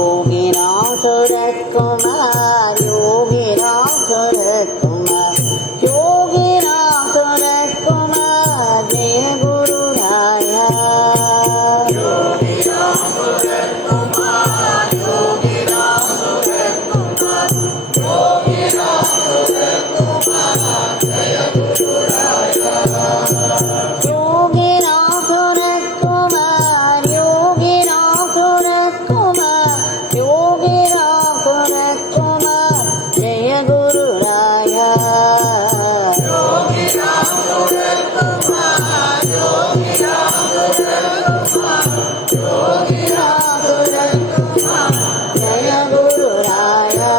Yogi Ramsuratkumar, Yogi Ramsuratkumar, Yogi Ramsuratkumar, Jaya Guru Raya. Yogi Ramsuratkumar, Yogi Ramsuratkumar, Yogi Ramsuratkumar, Jaya Guru Raya. Yogi Ramsuratkumar, Yogi Ramsuratkumar, Yogi Ramsuratkumar, Jaya Guru Raya. Yogi Ramsuratkumar, Yogi Ramsuratkumar, Yogi Ramsuratkumar, Jaya Guru Raya.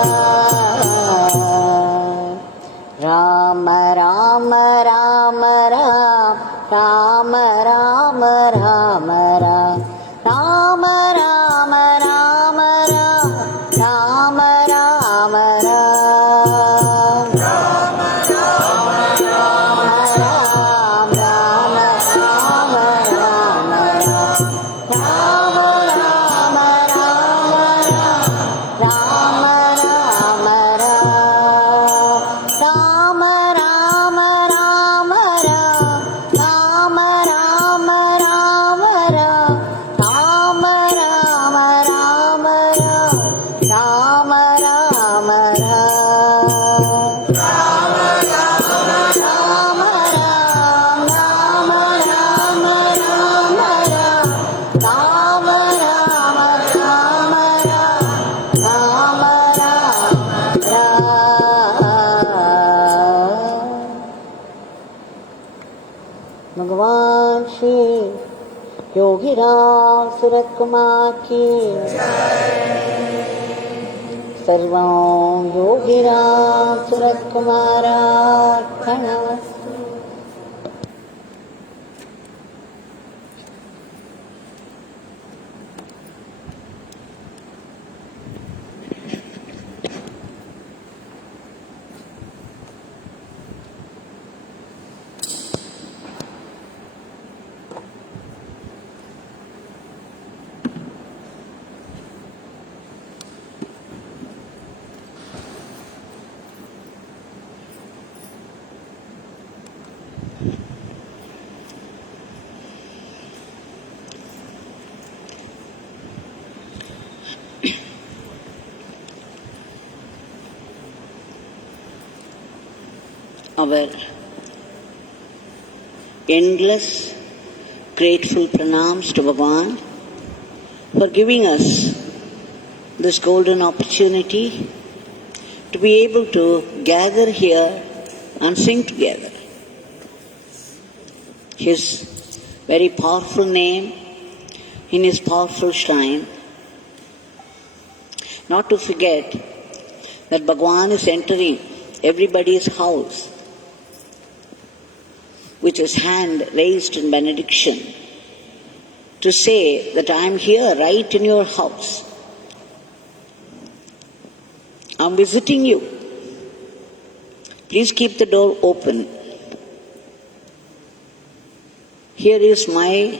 Rama Rama Rama Rama Rama Rama Rama Rama Rama Rama Rama Bhagwan Shri Yogi Ramsuratkumar ki Sarvam Yogi Ramsuratkumar Ashram. Our endless grateful pranams to Bhagwan for giving us this golden opportunity to be able to gather here and sing together. His very powerful name in his powerful shrine. Not to forget that Bhagwan is entering everybody's house with his hand raised in benediction to say that I am here right in your house. I am visiting you. Please keep the door open. Here is my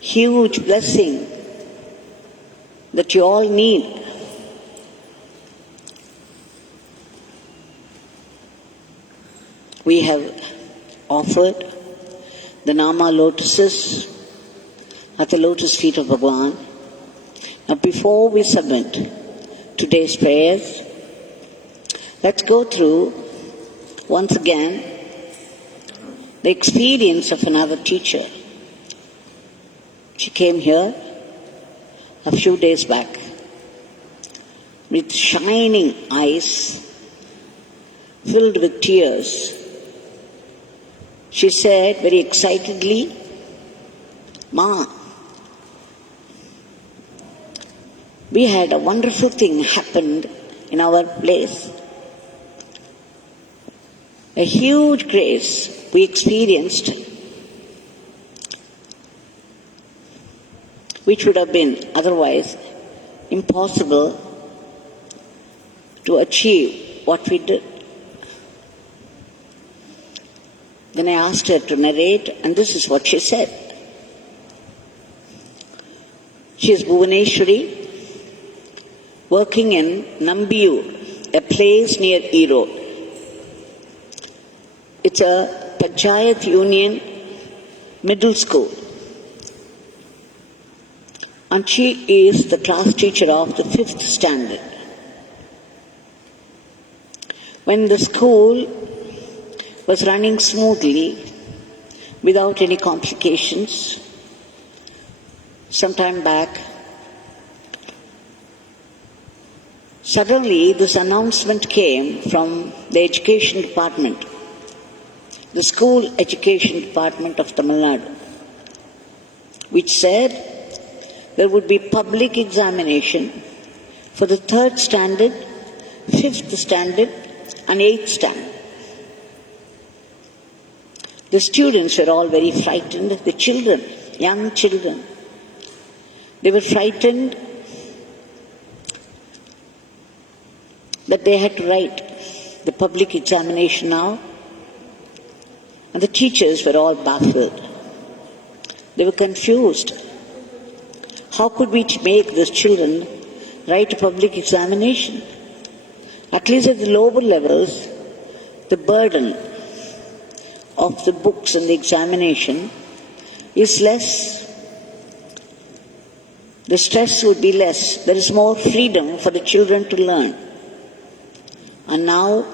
huge blessing that you all need. We have offered the Nama lotuses at the lotus feet of Bhagwan. Now before we submit today's prayers, let's go through once again the experience of another teacher. She came here a few days back with shining eyes filled with tears. She said very excitedly, "Ma, we had a wonderful thing happened in our place. A huge grace we experienced, which would have been otherwise impossible to achieve what we did." Then I asked her to narrate, and this is what she said. She is Bhuvaneshwari, working in Nambiyur, a place near Erode. It's a Panchayat Union middle school. And she is the class teacher of the 5th standard. When the school was running smoothly, without any complications, some time back, suddenly this announcement came from the education department, the school education department of Tamil Nadu, which said there would be public examination for the 3rd standard, 5th standard and 8th standard. The students were all very frightened, the children, young children. They were frightened that they had to write the public examination now, and the teachers were all baffled. They were confused. How could we make these children write a public examination? At least at the lower levels, the burden of the books and the examination is less. The stress would be less. There is more freedom for the children to learn. And now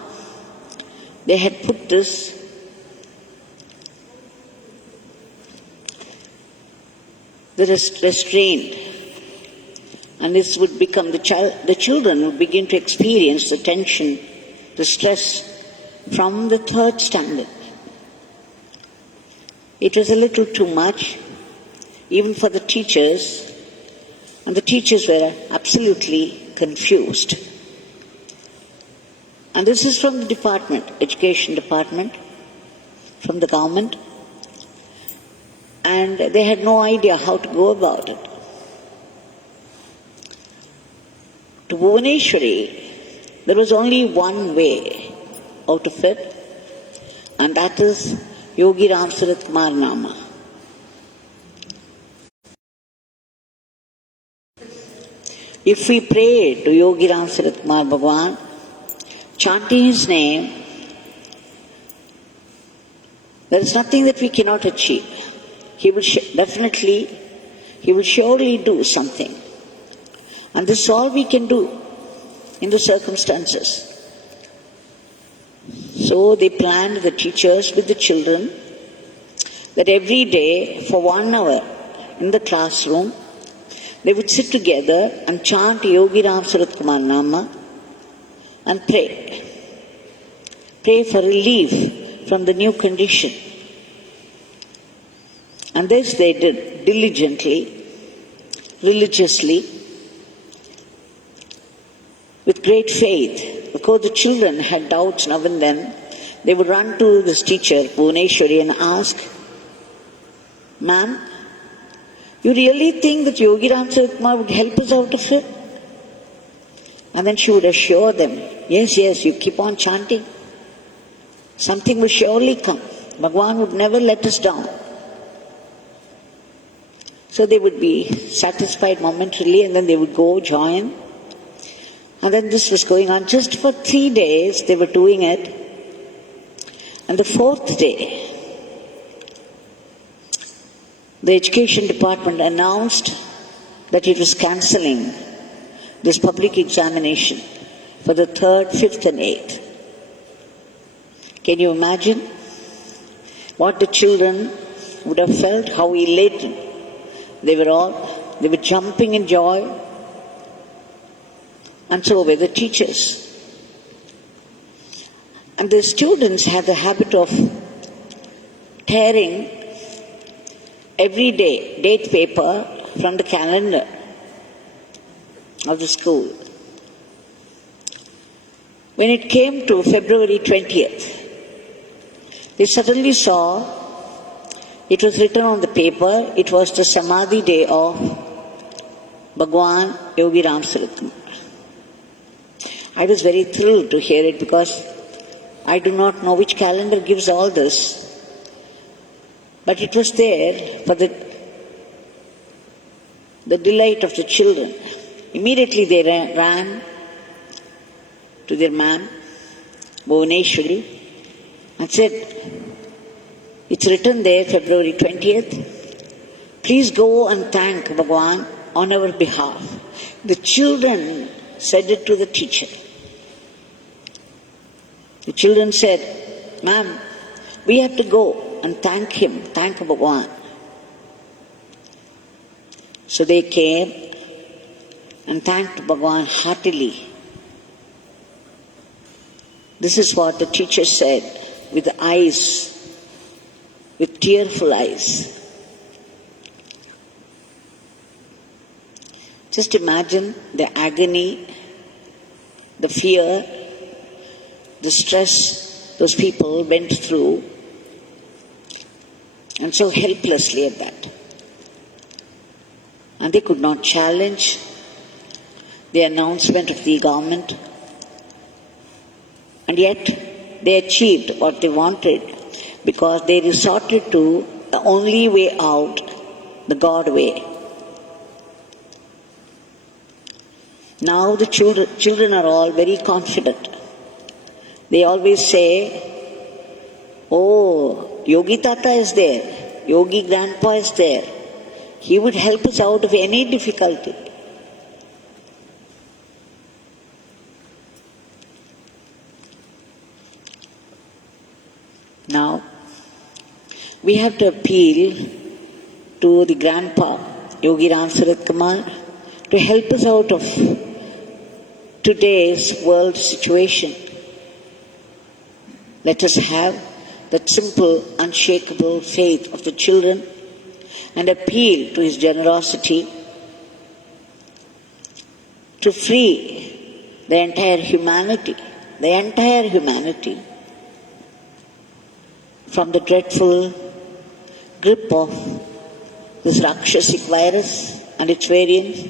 they had put this restraint, and this would become the children would begin to experience the tension, the stress from the 3rd standard. It was a little too much, even for the teachers, and the teachers were absolutely confused. And this is from the department, education department, from the government, and they had no idea how to go about it. To Bhuvaneshwari, there was only one way out of it, and that is Yogi Ramsuratkumar Nama. If we pray to Yogi Ramsuratkumar Bhagwan, chanting his name, there is nothing that we cannot achieve. He will surely do something. And this is all we can do in the circumstances. So they planned, the teachers with the children, that every day for 1 hour in the classroom, they would sit together and chant Yogi Ramsuratkumar Nama and pray. Pray for relief from the new condition. And this they did diligently, religiously, with great faith. Because the children had doubts now and then, they would run to this teacher, Bhuvaneshwari, and ask, "Ma'am, you really think that Yogi Ramsuratkumar would help us out of it?" And then she would assure them, yes, you keep on chanting. Something will surely come. Bhagwan would never let us down. So they would be satisfied momentarily, and then they would go join. And then this was going on. Just for 3 days they were doing it. And the 4th day, the education department announced that it was cancelling this public examination for the 3rd, 5th and 8th. Can you imagine what the children would have felt, how elated they were jumping in joy, and so were the teachers. And the students had the habit of tearing every day date paper from the calendar of the school. When it came to February 20th, they suddenly saw it was written on the paper, it was the Samadhi day of Bhagwan Yogi Ramsuratkumar. I was very thrilled to hear it because I do not know which calendar gives all this. But it was there for the the delight of the children. Immediately they ran to their ma'am, Bhuvaneshwari, and said, it's written there, February 20th, please go and thank Bhagwan on our behalf. The children said it to the teacher. The children said, ma'am, we have to go and thank him, thank Bhagwan. So they came and thanked Bhagwan heartily. This is what the teacher said with eyes, with tearful eyes. Just imagine the agony, the fear, the stress those people went through, and so helplessly at that. And they could not challenge the announcement of the government, and yet they achieved what they wanted because they resorted to the only way out, the God way. Now the children are all very confident. They always say, oh, Yogi Tata is there, Yogi Grandpa is there. He would help us out of any difficulty. Now, we have to appeal to the Grandpa, Yogi Ramsuratkumar, to help us out of today's world situation. Let us have that simple, unshakable faith of the children and appeal to his generosity to free the entire humanity from the dreadful grip of this Rakshasic virus and its variants,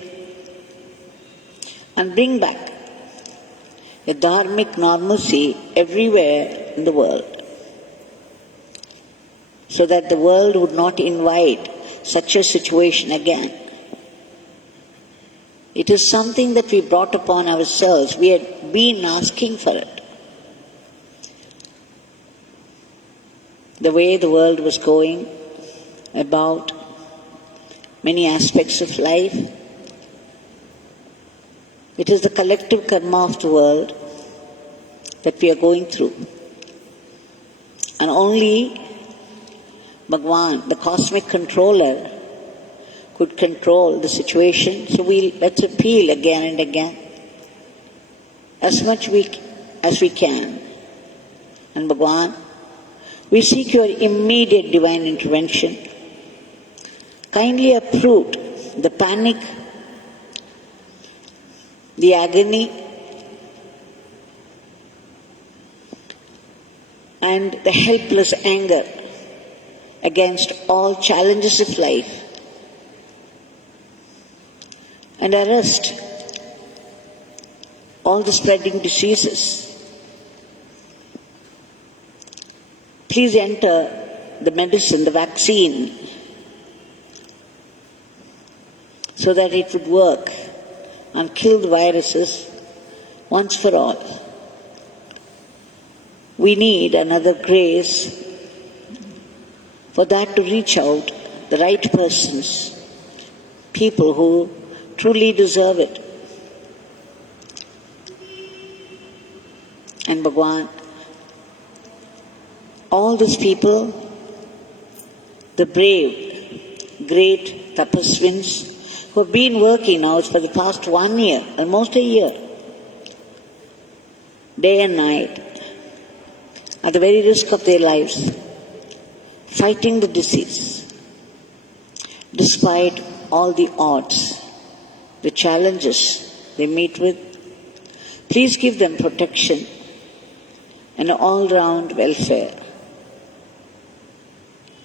and bring back a dharmic normalcy everywhere in the world, so that the world would not invite such a situation again. It is something that we brought upon ourselves. We had been asking for it. The way the world was going about many aspects of life, it is the collective karma of the world that we are going through. And only Bhagwan, the cosmic controller, could control the situation. So let's appeal again and again, as much as we can. And Bhagwan, we seek your immediate divine intervention. Kindly uproot the panic, the agony, and the helpless anger against all challenges of life, and arrest all the spreading diseases. Please enter the medicine, the vaccine, so that it would work and kill the viruses once for all. We need another grace for that to reach out, the right persons, people who truly deserve it. And Bhagwan, all these people, the brave, great tapaswins, who have been working now for the past 1 year, almost a year, day and night, at the very risk of their lives, fighting the disease, despite all the odds, the challenges they meet with. Please give them protection and all-round welfare.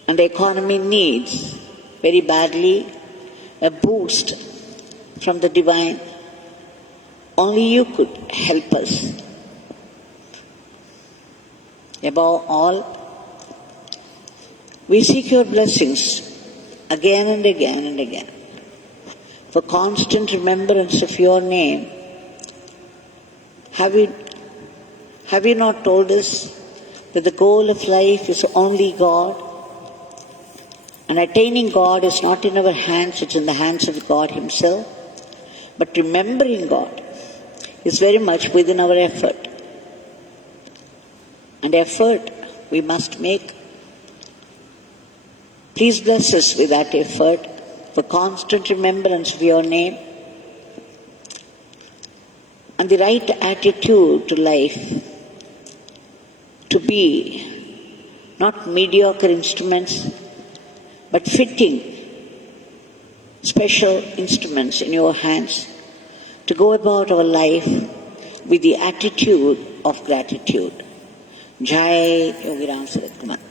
And the economy needs very badly a boost from the divine. Only you could help us. Above all, we seek your blessings again and again and again. for constant remembrance of your name. Have you not told us that the goal of life is only God? And attaining God is not in our hands, it's in the hands of God Himself. But remembering God is very much within our effort. And effort we must make. Please bless us with that effort for constant remembrance of your name and the right attitude to life, to be not mediocre instruments, but fitting special instruments in your hands to go about our life with the attitude of gratitude. Jai Yogi Ramsuratkumar.